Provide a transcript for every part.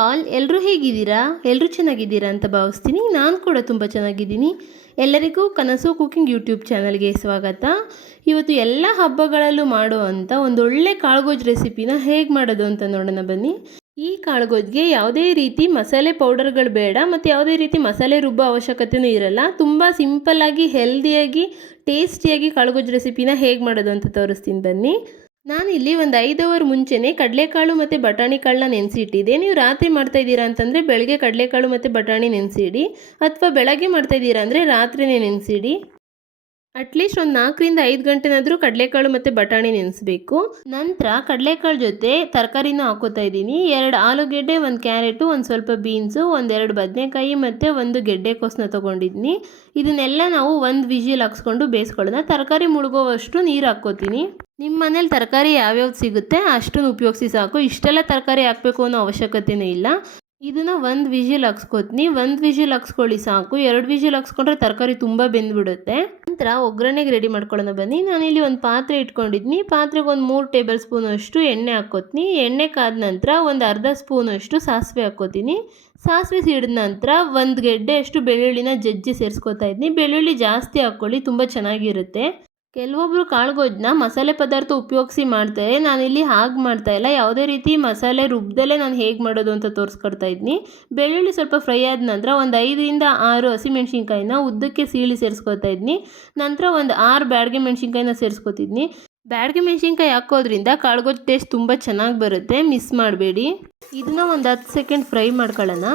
All, ಎಲ್ಲರೂ ಹೇಗಿದ್ದೀರಾ? ಎಲ್ಲರೂ ಚೆನ್ನಾಗಿದ್ದೀರಾ ಅಂತ ಭಾವಿಸ್ತೀನಿ. ನಾನು ಕೂಡ ತುಂಬ ಚೆನ್ನಾಗಿದ್ದೀನಿ. ಎಲ್ಲರಿಗೂ ಕನಸು ಕುಕಿಂಗ್ ಯೂಟ್ಯೂಬ್ ಚಾನಲ್ಗೆ ಸ್ವಾಗತ. ಇವತ್ತು ಎಲ್ಲ ಹಬ್ಬಗಳಲ್ಲೂ ಮಾಡುವಂಥ ಒಂದೊಳ್ಳೆ ಕಾಳುಗೊಜ್ಜು ರೆಸಿಪಿನ ಹೇಗೆ ಮಾಡೋದು ಅಂತ ನೋಡೋಣ ಬನ್ನಿ. ಈ ಕಾಳುಗೊಜ್ಜಿಗೆ ಯಾವುದೇ ರೀತಿ ಮಸಾಲೆ ಪೌಡರ್ಗಳು ಬೇಡ ಮತ್ತು ಯಾವುದೇ ರೀತಿ ಮಸಾಲೆ ರುಬ್ಬೋ ಅವಶ್ಯಕತೆಯೂ ಇರಲ್ಲ. ತುಂಬ ಸಿಂಪಲ್ಲಾಗಿ, ಹೆಲ್ದಿಯಾಗಿ, ಟೇಸ್ಟಿಯಾಗಿ ಕಾಳುಗೊಜ್ಜು ರೆಸಿಪಿನ ಹೇಗೆ ಮಾಡೋದು ಅಂತ ತೋರಿಸ್ತೀನಿ ಬನ್ನಿ. ನಾನಿಲ್ಲಿ ಒಂದು 5 ಅವರ್ ಮುಂಚೆನೇ ಕಡಲೆಕಾಳು ಮತ್ತು ಬಟಾಣಿ ಕಾಳನ್ನ ನೆನೆಸಿಟ್ಟಿದ್ದೆ. ನೀವು ರಾತ್ರಿ ಮಾಡ್ತಾಯಿದ್ದೀರಾ ಅಂತಂದರೆ ಬೆಳಗ್ಗೆ ಕಡಲೆಕಾಳು ಮತ್ತು ಬಟಾಣಿ ನೆನೆಸಿಡಿ, ಅಥವಾ ಬೆಳಗ್ಗೆ ಮಾಡ್ತಾಯಿದ್ದೀರಾ ಅಂದರೆ ರಾತ್ರಿನೇ ನೆನೆಸಿಡಿ. ಅಟ್ಲೀಸ್ಟ್ ಒಂದು 4ರಿಂದ 5 ಗಂಟೆನಾದರೂ ಕಡಲೆಕಾಳು ಮತ್ತು ಬಟಾಣಿ ನೆನೆಸಬೇಕು. ನಂತರ ಕಡಲೆಕಾಳು ಜೊತೆ ತರಕಾರಿನೂ ಹಾಕೋತಾ ಇದ್ದೀನಿ. 2 ಆಲೂಗೆಡ್ಡೆ, 1 ಕ್ಯಾರೆಟು, ಒಂದು ಸ್ವಲ್ಪ ಬೀನ್ಸು, 1-2 ಬದನೆಕಾಯಿ ಮತ್ತು 1 ಗೆಡ್ಡೆಕೋಸನ್ನ ತೊಗೊಂಡಿದ್ದೀನಿ. ಇದನ್ನೆಲ್ಲ ನಾವು 1 ವಿಜಿಲ್ ಹಾಕ್ಸ್ಕೊಂಡು ಬೇಯಿಸ್ಕೊಳ್ಳೋಣ. ತರಕಾರಿ ಮುಳುಗೋವಷ್ಟು ನೀರು ಹಾಕ್ಕೋತೀನಿ. ನಿಮ್ಮ ಮನೇಲಿ ತರಕಾರಿ ಯಾವ್ಯಾವ್ದು ಸಿಗುತ್ತೆ ಅಷ್ಟನ್ನು ಉಪಯೋಗಿಸಿ ಸಾಕು. ಇಷ್ಟೆಲ್ಲ ತರಕಾರಿ ಹಾಕಬೇಕು ಅನ್ನೋ ಅವಶ್ಯಕತೆಯೂ ಇಲ್ಲ. ಇದನ್ನು 1 ವಿಜಿಲ್ ಹಾಕ್ಸ್ಕೊತೀನಿ. 1 ವಿಜಿಲ್ ಹಾಕ್ಸ್ಕೊಳ್ಳಿ ಸಾಕು. 2 ವಿಜಿಲ್ ಹಾಕ್ಸ್ಕೊಂಡ್ರೆ ತರಕಾರಿ ತುಂಬ ಬೆಂದ್ಬಿಡುತ್ತೆ. ನಂತರ ಒಗ್ಗರಣೆಗೆ ರೆಡಿ ಮಾಡ್ಕೊಳ್ಳೋಣ ಬನ್ನಿ. ನಾನಿಲ್ಲಿ ಒಂದು ಪಾತ್ರೆ ಇಟ್ಕೊಂಡಿದ್ದೀನಿ. ಪಾತ್ರೆಗೆ ಒಂದು 3 ಟೇಬಲ್ ಸ್ಪೂನ್ ಅಷ್ಟು ಎಣ್ಣೆ ಹಾಕ್ಕೋತೀನಿ. ಎಣ್ಣೆ ಕಾದ ನಂತರ ಒಂದು ಅರ್ಧ ಸ್ಪೂನ್ ಅಷ್ಟು ಸಾಸಿವೆ ಹಾಕ್ಕೋತೀನಿ. ಸಾಸಿವೆ ಸಿಡಿದ ನಂತರ 1 ಗೆಡ್ಡೆ ಅಷ್ಟು ಬೆಳ್ಳುಳ್ಳಿನ ಜಜ್ಜಿ ಸೇರಿಸ್ಕೊತಾ ಇದ್ದೀನಿ. ಬೆಳ್ಳುಳ್ಳಿ ಜಾಸ್ತಿ ಹಾಕ್ಕೊಳ್ಳಿ, ತುಂಬ ಚೆನ್ನಾಗಿರುತ್ತೆ. ಕೆಲವೊಬ್ಬರು ಕಾಳುಗೊಜ್ಜನ್ನ ಮಸಾಲೆ ಪದಾರ್ಥ ಉಪಯೋಗಿಸಿ ಮಾಡ್ತಾರೆ. ನಾನಿಲ್ಲಿ ಹಾಗೆ ಮಾಡ್ತಾಯಿಲ್ಲ. ಯಾವುದೇ ರೀತಿ ಮಸಾಲೆ ರುಬ್ಬದಲ್ಲೇ ನಾನು ಹೇಗೆ ಮಾಡೋದು ಅಂತ ತೋರಿಸ್ಕೊಡ್ತಾ ಇದ್ದೀನಿ. ಬೆಳ್ಳುಳ್ಳಿ ಸ್ವಲ್ಪ ಫ್ರೈ ಆದ ನಂತರ ಒಂದು 5ರಿಂದ 6 ಹಸಿಮೆಣ್ಸಿನ್ಕಾಯಿನ ಉದ್ದಕ್ಕೆ ಸೀಳಿ ಸೇರಿಸ್ಕೊತಾ ಇದ್ದೀನಿ. ನಂತರ ಒಂದು 6 ಬ್ಯಾಡಗೆ ಮೆಣಸಿನ್ಕಾಯಿನ ಸೇರಿಸ್ಕೊತಿದ್ದೀನಿ. ಬ್ಯಾಡಗೆ ಮೆಣಸಿನ್ಕಾಯಿ ಹಾಕೋದ್ರಿಂದ ಕಾಳುಗೊಜ್ಜು ಟೇಸ್ಟ್ ತುಂಬ ಚೆನ್ನಾಗಿ ಬರುತ್ತೆ, ಮಿಸ್ ಮಾಡಬೇಡಿ. ಇದನ್ನು ಒಂದು 10 ಸೆಕೆಂಡ್ ಫ್ರೈ ಮಾಡ್ಕೊಳ್ಳೋಣ.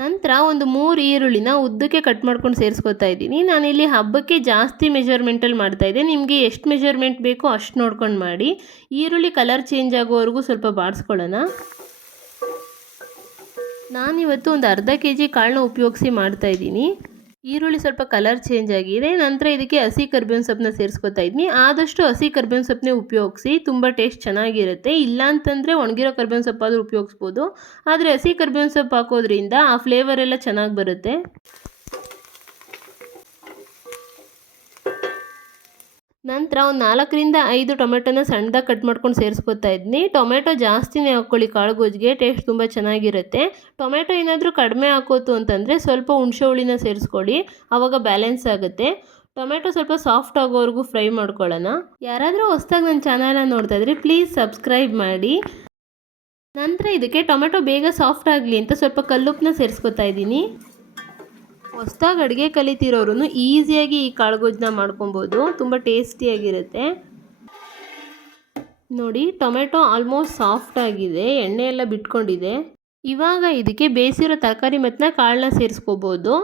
ನಂತರ ಒಂದು 3 ಈರುಳ್ಳಿನ ಉದ್ದಕ್ಕೆ ಕಟ್ ಮಾಡ್ಕೊಂಡು ಸೇರಿಸ್ಕೊತಾ ಇದ್ದೀನಿ. ನಾನಿಲ್ಲಿ ಹಬ್ಬಕ್ಕೆ ಜಾಸ್ತಿ ಮೆಜರ್ಮೆಂಟಲ್ಲಿ ಮಾಡ್ತಾಯಿದ್ದೆ. ನಿಮಗೆ ಎಷ್ಟು ಮೆಜರ್ಮೆಂಟ್ ಬೇಕೋ ಅಷ್ಟು ನೋಡ್ಕೊಂಡು ಮಾಡಿ. ಈರುಳ್ಳಿ ಕಲರ್ ಚೇಂಜ್ ಆಗೋವರೆಗೂ ಸ್ವಲ್ಪ ಬಾಡಿಸ್ಕೊಳ್ಳೋಣ. ನಾನಿವತ್ತು ಒಂದು ಅರ್ಧ kg ಕಾಳನ್ನ ಉಪಯೋಗಿಸಿ ಮಾಡ್ತಾಯಿದ್ದೀನಿ. ಈರುಳ್ಳಿ ಸ್ವಲ್ಪ ಕಲರ್ ಚೇಂಜ್ ಆಗಿದೆ. ನಂತರ ಇದಕ್ಕೆ ಹಸಿ ಕರಿಬೇವಿನ ಸೊಪ್ಪನ್ನ ಸೇರಿಸ್ಕೊತಾ ಇದ್ದೀನಿ. ಆದಷ್ಟು ಹಸಿ ಕರಿಬೇವಿನ ಸೊಪ್ಪನ್ನೇ ಉಪಯೋಗಿಸಿ, ತುಂಬ ಟೇಸ್ಟ್ ಚೆನ್ನಾಗಿರುತ್ತೆ. ಇಲ್ಲ ಅಂತಂದರೆ ಒಣಗಿರೋ ಕರಿಬೇವಿನ ಸೊಪ್ಪಾದರೂ ಉಪಯೋಗಿಸ್ಬೋದು. ಆದರೆ ಹಸಿ ಕರಿಬೇವಿನ ಸೊಪ್ಪು ಹಾಕೋದ್ರಿಂದ ಆ ಫ್ಲೇವರ್ ಎಲ್ಲ ಚೆನ್ನಾಗಿ ಬರುತ್ತೆ. ನಂತರ ಒಂದು 4ರಿಂದ 5 ಟೊಮೆಟೊನ ಸಣ್ಣದಾಗಿ ಕಟ್ ಮಾಡ್ಕೊಂಡು ಸೇರಿಸ್ಕೊತಾ ಇದ್ದೀನಿ. ಟೊಮೆಟೊ ಜಾಸ್ತಿನೇ ಹಾಕ್ಕೊಳ್ಳಿ, ಕಾಳುಗೊಜ್ಜಿಗೆ ಟೇಸ್ಟ್ ತುಂಬ ಚೆನ್ನಾಗಿರುತ್ತೆ. ಟೊಮೆಟೊ ಏನಾದರೂ ಕಡಿಮೆ ಹಾಕೋತು ಅಂತಂದರೆ ಸ್ವಲ್ಪ ಹುಣಸೆ ಹುಳಿನ ಸೇರಿಸ್ಕೊಳ್ಳಿ, ಆವಾಗ ಬ್ಯಾಲೆನ್ಸ್ ಆಗುತ್ತೆ. ಟೊಮೆಟೊ ಸ್ವಲ್ಪ ಸಾಫ್ಟ್ ಆಗೋವರೆಗೂ ಫ್ರೈ ಮಾಡ್ಕೊಳ್ಳೋಣ. ಯಾರಾದರೂ ಹೊಸ್ದಾಗಿ ನನ್ನ ಚಾನಲ್ನ ನೋಡ್ತಾ ಇದ್ರೆ ಪ್ಲೀಸ್ ಸಬ್ಸ್ಕ್ರೈಬ್ ಮಾಡಿ. ನಂತರ ಇದಕ್ಕೆ ಟೊಮೆಟೊ ಬೇಗ ಸಾಫ್ಟ್ ಆಗಲಿ ಅಂತ ಸ್ವಲ್ಪ ಕಲ್ಲುಪ್ಪನ್ನ ಸೇರಿಸ್ಕೊತಾ ಇದ್ದೀನಿ. ಹೊಸ್ದಾಗಿ ಅಡುಗೆ ಕಲಿತಿರೋರು ಈಸಿಯಾಗಿ ಈ ಕಾಳುಗೊಜ್ಜನ್ನ ಮಾಡ್ಕೊಬೋದು, ತುಂಬ ಟೇಸ್ಟಿಯಾಗಿರುತ್ತೆ. ನೋಡಿ, ಟೊಮೆಟೊ ಆಲ್ಮೋಸ್ಟ್ ಸಾಫ್ಟ್ ಆಗಿದೆ, ಎಣ್ಣೆ ಎಲ್ಲ ಬಿಟ್ಕೊಂಡಿದೆ. ಇವಾಗ ಇದಕ್ಕೆ ಬೇಯಿಸಿರೋ ತರಕಾರಿ ಮತ್ತು ಕಾಳನ್ನ ಸೇರಿಸ್ಕೋಬೋದು.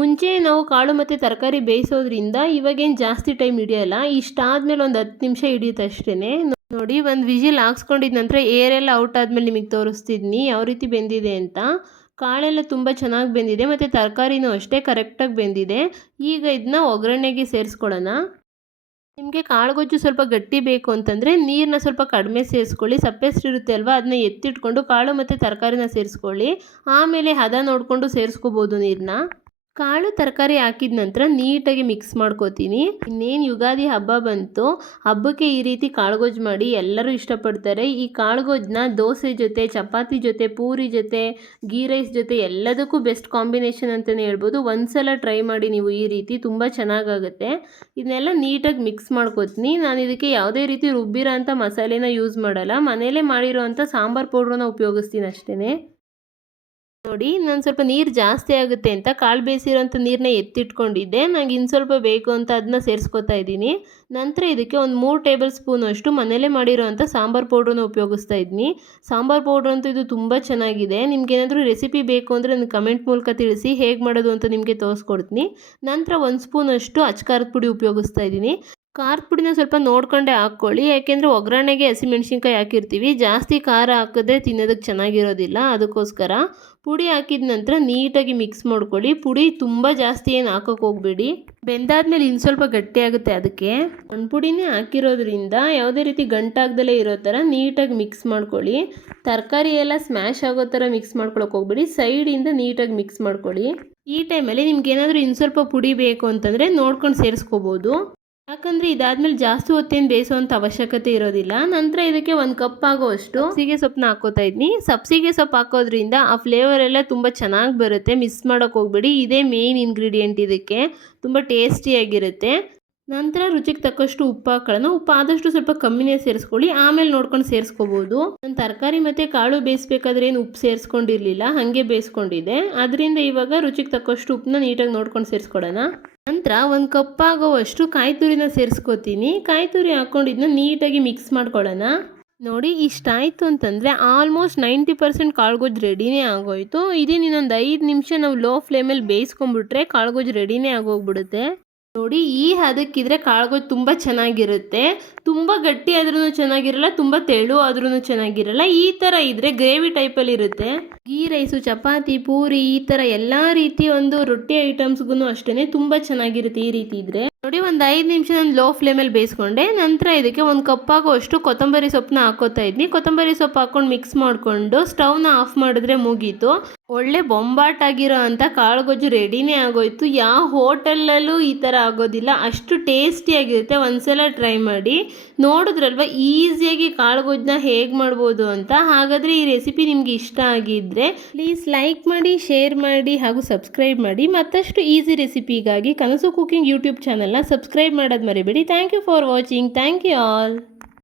ಮುಂಚೆ ನಾವು ಕಾಳು ಮತ್ತು ತರಕಾರಿ ಬೇಯಿಸೋದ್ರಿಂದ ಇವಾಗೇನು ಜಾಸ್ತಿ ಟೈಮ್ ಹಿಡಿಯೋಲ್ಲ. ಇಷ್ಟಾದಮೇಲೆ ಒಂದು 10 ನಿಮಿಷ ಹಿಡಿಯುತ್ತೆ ಅಷ್ಟೇ. ನೋಡಿ, 1 ವಿಜಿಲ್ ಹಾಕ್ಸ್ಕೊಂಡಿದ ನಂತರ ಏರೆಲ್ಲ ಔಟ್ ಆದಮೇಲೆ ನಿಮಗೆ ತೋರಿಸ್ತಿದ್ದೀನಿ ಯಾವ ರೀತಿ ಬೆಂದಿದೆ ಅಂತ. ಕಾಳೆಲ್ಲ ತುಂಬ ಚೆನ್ನಾಗಿ ಬೆಂದಿದೆ ಮತ್ತು ತರಕಾರಿನೂ ಅಷ್ಟೇ ಕರೆಕ್ಟಾಗಿ ಬೆಂದಿದೆ. ಈಗ ಇದನ್ನ ಒಗ್ಗರಣೆಗೆ ಸೇರಿಸ್ಕೊಳ್ಳೋಣ. ನಿಮಗೆ ಕಾಳುಗೊಜ್ಜು ಸ್ವಲ್ಪ ಗಟ್ಟಿ ಬೇಕು ಅಂತಂದರೆ ನೀರನ್ನ ಸ್ವಲ್ಪ ಕಡಿಮೆ ಸೇರಿಸ್ಕೊಳ್ಳಿ. ಸಪ್ಪೆಸ್ಟಿರುತ್ತೆ ಅಲ್ವಾ, ಅದನ್ನ ಎತ್ತಿಟ್ಕೊಂಡು ಕಾಳು ಮತ್ತು ತರಕಾರಿನ ಸೇರಿಸ್ಕೊಳ್ಳಿ. ಆಮೇಲೆ ಹದ ನೋಡಿಕೊಂಡು ಸೇರಿಸ್ಕೋಬೋದು ನೀರನ್ನ. ಕಾಳು ತರಕಾರಿ ಹಾಕಿದ ನಂತರ ನೀಟಾಗಿ ಮಿಕ್ಸ್ ಮಾಡ್ಕೋತೀನಿ. ಇನ್ನೇನು ಯುಗಾದಿ ಹಬ್ಬ ಬಂತು, ಹಬ್ಬಕ್ಕೆ ಈ ರೀತಿ ಕಾಳುಗೊಜ್ಜು ಮಾಡಿ ಎಲ್ಲರೂ ಇಷ್ಟಪಡ್ತಾರೆ. ಈ ಕಾಳುಗೊಜ್ಜನ್ನ ದೋಸೆ ಜೊತೆ, ಚಪಾತಿ ಜೊತೆ, ಪೂರಿ ಜೊತೆ, ಗೀ ರೈಸ್ ಜೊತೆ ಎಲ್ಲದಕ್ಕೂ ಬೆಸ್ಟ್ ಕಾಂಬಿನೇಷನ್ ಅಂತಲೇ ಹೇಳ್ಬೋದು. ಒಂದ್ಸಲ ಟ್ರೈ ಮಾಡಿ ನೀವು, ಈ ರೀತಿ ತುಂಬ ಚೆನ್ನಾಗಾಗುತ್ತೆ. ಇದನ್ನೆಲ್ಲ ನೀಟಾಗಿ ಮಿಕ್ಸ್ ಮಾಡ್ಕೋತೀನಿ. ನಾನು ಇದಕ್ಕೆ ಯಾವುದೇ ರೀತಿ ರುಬ್ಬಿರೋ ಅಂಥ ಮಸಾಲೆನ ಯೂಸ್ ಮಾಡಲ್ಲ, ಮನೇಲೇ ಮಾಡಿರೋ ಅಂಥ ಸಾಂಬಾರು ಪೌಡ್ರನ್ನ ಉಪಯೋಗಿಸ್ತೀನಿ ಅಷ್ಟೇ. ನೋಡಿ, ನಾನು ಸ್ವಲ್ಪ ನೀರು ಜಾಸ್ತಿ ಆಗುತ್ತೆ ಅಂತ ಕಾಳು ಬೇಯಿಸಿರೋಂಥ ನೀರನ್ನ ಎತ್ತಿಟ್ಕೊಂಡಿದ್ದೆ. ನನಗೆ ಇನ್ನು ಸ್ವಲ್ಪ ಬೇಕು ಅಂತ ಅದನ್ನ ಸೇರಿಸ್ಕೊತಾ ಇದ್ದೀನಿ. ನಂತರ ಇದಕ್ಕೆ ಒಂದು 3 ಟೇಬಲ್ ಸ್ಪೂನ್ ಅಷ್ಟು ಮನೇಲೇ ಮಾಡಿರೋಂಥ ಸಾಂಬಾರು ಪೌಡ್ರನ್ನ ಉಪಯೋಗಿಸ್ತಾ ಇದ್ದೀನಿ. ಸಾಂಬಾರು ಪೌಡ್ರ್ ಅಂತೂ ಇದು ತುಂಬ ಚೆನ್ನಾಗಿದೆ. ನಿಮ್ಗೇನಾದರೂ ರೆಸಿಪಿ ಬೇಕು ಅಂದರೆ ನನಗೆ ಕಮೆಂಟ್ ಮೂಲಕ ತಿಳಿಸಿ, ಹೇಗೆ ಮಾಡೋದು ಅಂತ ನಿಮಗೆ ತೋರಿಸ್ಕೊಡ್ತೀನಿ. ನಂತರ 1 ಸ್ಪೂನ್ ಅಷ್ಟು ಅಚ್ಚ ಪುಡಿ ಉಪಯೋಗಿಸ್ತಾ ಇದ್ದೀನಿ. ಖಾರದ ಪುಡಿನ ಸ್ವಲ್ಪ ನೋಡ್ಕೊಂಡೇ ಹಾಕ್ಕೊಳ್ಳಿ, ಯಾಕೆಂದರೆ ಒಗ್ಗರಣೆಗೆ ಹಸಿಮೆಣ್ಸಿನ್ಕಾಯಿ ಹಾಕಿರ್ತೀವಿ. ಜಾಸ್ತಿ ಖಾರ ಹಾಕಿದ್ರೆ ತಿನ್ನೋದಕ್ಕೆ ಚೆನ್ನಾಗಿರೋದಿಲ್ಲ, ಅದಕ್ಕೋಸ್ಕರ. ಪುಡಿ ಹಾಕಿದ ನಂತರ ನೀಟಾಗಿ ಮಿಕ್ಸ್ ಮಾಡ್ಕೊಳ್ಳಿ. ಪುಡಿ ತುಂಬ ಜಾಸ್ತಿ ಏನು ಹಾಕೋಕ್ಕೆ ಹೋಗಬೇಡಿ, ಬೆಂದಾದ್ಮೇಲೆ ಇನ್ನು ಸ್ವಲ್ಪ ಗಟ್ಟಿಯಾಗುತ್ತೆ. ಅದಕ್ಕೆ ಒಂದು ಪುಡಿನೇ ಹಾಕಿರೋದ್ರಿಂದ ಯಾವುದೇ ರೀತಿ ಗಂಟಾಗ್ದಲೇ ಇರೋ ಥರ ನೀಟಾಗಿ ಮಿಕ್ಸ್ ಮಾಡ್ಕೊಳ್ಳಿ. ತರಕಾರಿ ಎಲ್ಲ ಸ್ಮ್ಯಾಶ್ ಆಗೋ ಥರ ಮಿಕ್ಸ್ ಮಾಡ್ಕೊಳಕ್ಕೆ ಹೋಗ್ಬೇಡಿ, ಸೈಡಿಂದ ನೀಟಾಗಿ ಮಿಕ್ಸ್ ಮಾಡ್ಕೊಳ್ಳಿ. ಈ ಟೈಮಲ್ಲಿ ನಿಮ್ಗೆ ಏನಾದರೂ ಇನ್ನು ಸ್ವಲ್ಪ ಪುಡಿ ಬೇಕು ಅಂತಂದರೆ ನೋಡ್ಕೊಂಡು ಸೇರಿಸ್ಕೋಬೋದು. ಯಾಕಂದರೆ ಇದಾದ್ಮೇಲೆ ಜಾಸ್ತಿ ಹೊತ್ತೇನು ಬೇಯಿಸೋವಂಥ ಅವಶ್ಯಕತೆ ಇರೋದಿಲ್ಲ. ನಂತರ ಇದಕ್ಕೆ 1 ಕಪ್ ಆಗೋವಷ್ಟು ಸಬ್ಸಿಗೆ ಸೊಪ್ಪನ್ನ ಹಾಕ್ಕೋತಾ ಇದ್ದೀನಿ. ಸಬ್ಸಿಗೆ ಸೊಪ್ಪು ಹಾಕೋದ್ರಿಂದ ಆ ಫ್ಲೇವರ್ ಎಲ್ಲ ತುಂಬ ಚೆನ್ನಾಗಿ ಬರುತ್ತೆ, ಮಿಸ್ ಮಾಡೋಕ್ಕೆ ಹೋಗಬೇಡಿ. ಇದೇ ಮೇಯ್ನ್ ಇಂಗ್ರೀಡಿಯೆಂಟ್ ಇದಕ್ಕೆ, ತುಂಬ ಟೇಸ್ಟಿಯಾಗಿರುತ್ತೆ. ನಂತರ ರುಚಿಗೆ ತಕ್ಕಷ್ಟು ಉಪ್ಪು ಹಾಕೊಳ್ಳೋಣ. ಉಪ್ಪು ಆದಷ್ಟು ಸ್ವಲ್ಪ ಕಮ್ಮಿನೇ ಸೇರಿಸ್ಕೊಳ್ಳಿ, ಆಮೇಲೆ ನೋಡ್ಕೊಂಡು ಸೇರಿಸ್ಕೋಬೋದು. ನಾನು ತರಕಾರಿ ಮತ್ತು ಕಾಳು ಬೇಯಿಸ್ಬೇಕಾದ್ರೆ ಏನು ಉಪ್ಪು ಸೇರಿಸ್ಕೊಂಡಿರಲಿಲ್ಲ, ಹಾಗೆ ಬೇಯಿಸ್ಕೊಂಡಿದ್ದೆ. ಅದರಿಂದ ಇವಾಗ ರುಚಿಗೆ ತಕ್ಕಷ್ಟು ಉಪ್ಪನ್ನ ನೀಟಾಗಿ ನೋಡ್ಕೊಂಡು ಸೇರಿಸ್ಕೊಡೋಣ. ನಂತರ 1 ಕಪ್ ಆಗೋವಷ್ಟು ಕಾಯಿ ತುರಿನ ಸೇರಿಸ್ಕೊತೀನಿ. ಕಾಯಿ ತುರಿ ಹಾಕ್ಕೊಂಡಿದ್ದನ್ನ ನೀಟಾಗಿ ಮಿಕ್ಸ್ ಮಾಡ್ಕೊಳ್ಳೋಣ. ನೋಡಿ ಇಷ್ಟಾಯಿತು ಅಂತಂದರೆ ಆಲ್ಮೋಸ್ಟ್ 90% ಕಾಳುಗೊಜ್ಜು ರೆಡಿನೇ ಆಗೋಯಿತು. ಇದನ್ನು ಇನ್ನೊಂದು 5 ನಿಮಿಷ ನಾವು ಲೋ ಫ್ಲೇಮಲ್ಲಿ ಬೇಯಿಸ್ಕೊಂಡ್ಬಿಟ್ರೆ ಕಾಳುಗೊಜ್ಜು ರೆಡಿನೇ ಆಗೋಗ್ಬಿಡುತ್ತೆ. ನೋಡಿ ಈ ಹದಕ್ಕಿದ್ರೆ ಕಾಳುಗೊಜ್ಜು ತುಂಬ ಚೆನ್ನಾಗಿರುತ್ತೆ. ತುಂಬ ಗಟ್ಟಿ ಆದ್ರೂ ಚೆನ್ನಾಗಿರಲ್ಲ, ತುಂಬ ತೆಳು ಆದ್ರೂ ಚೆನ್ನಾಗಿರಲ್ಲ. ಈ ಥರ ಇದ್ದರೆ ಗ್ರೇವಿ ಟೈಪಲ್ಲಿ ಇರುತ್ತೆ. ಗೀ ರೈಸು, ಚಪಾತಿ, ಪೂರಿ ಈ ಥರ ಎಲ್ಲ ರೀತಿ ಒಂದು ರೊಟ್ಟಿ ಐಟಮ್ಸ್ಗೂ ಅಷ್ಟೇ ತುಂಬ ಚೆನ್ನಾಗಿರುತ್ತೆ ಈ ರೀತಿ ಇದ್ದರೆ. ನೋಡಿ ಒಂದು 5 ನಿಮಿಷ ನಾನು ಲೋ ಫ್ಲೇಮಲ್ಲಿ ಬೇಯಿಸ್ಕೊಂಡೆ. ನಂತರ ಇದಕ್ಕೆ 1 ಕಪ್ ಆಗೋವಷ್ಟು ಕೊತ್ತಂಬರಿ ಸೊಪ್ಪನ್ನ ಹಾಕೋತಾ ಇದ್ದೀನಿ. ಕೊತ್ತಂಬರಿ ಸೊಪ್ಪು ಹಾಕ್ಕೊಂಡು ಮಿಕ್ಸ್ ಮಾಡಿಕೊಂಡು ಸ್ಟವ್ನ ಆಫ್ ಮಾಡಿದ್ರೆ ಮುಗೀತು. ಒಳ್ಳೆ ಬೊಂಬಾಟಾಗಿರೋ ಅಂಥ ಕಾಳುಗೊಜ್ಜು ರೆಡಿನೇ ಆಗೋಯ್ತು. ಯಾವ ಹೋಟೆಲಲ್ಲೂ ಈ ಥರ ಆಗೋದಿಲ್ಲ, ಅಷ್ಟು ಟೇಸ್ಟಿಯಾಗಿರುತ್ತೆ. ಒಂದ್ಸಲ ಟ್ರೈ ಮಾಡಿ. ನೋಡಿದ್ರಲ್ವ ಈಸಿಯಾಗಿ ಕಾಳುಗೊಜ್ಜನ್ನ ಹೇಗೆ ಮಾಡ್ಬೋದು ಅಂತ. ಹಾಗಾದರೆ ಈ ರೆಸಿಪಿ ನಿಮಗೆ ಇಷ್ಟ ಆಗಿದ್ದರೆ ಪ್ಲೀಸ್ ಲೈಕ್ ಮಾಡಿ, ಶೇರ್ ಮಾಡಿ ಹಾಗೂ ಸಬ್ಸ್ಕ್ರೈಬ್ ಮಾಡಿ. ಮತ್ತಷ್ಟು ಈಸಿ ರೆಸಿಪಿಗಾಗಿ ಕನಸು ಕುಕಿಂಗ್ ಯೂಟ್ಯೂಬ್ ಚಾನಲ್ನ ಸಬ್ಸ್ಕ್ರೈಬ್ ಮಾಡೋದು ಮರಿಬೇಡಿ. Thank you for watching. Thank you all.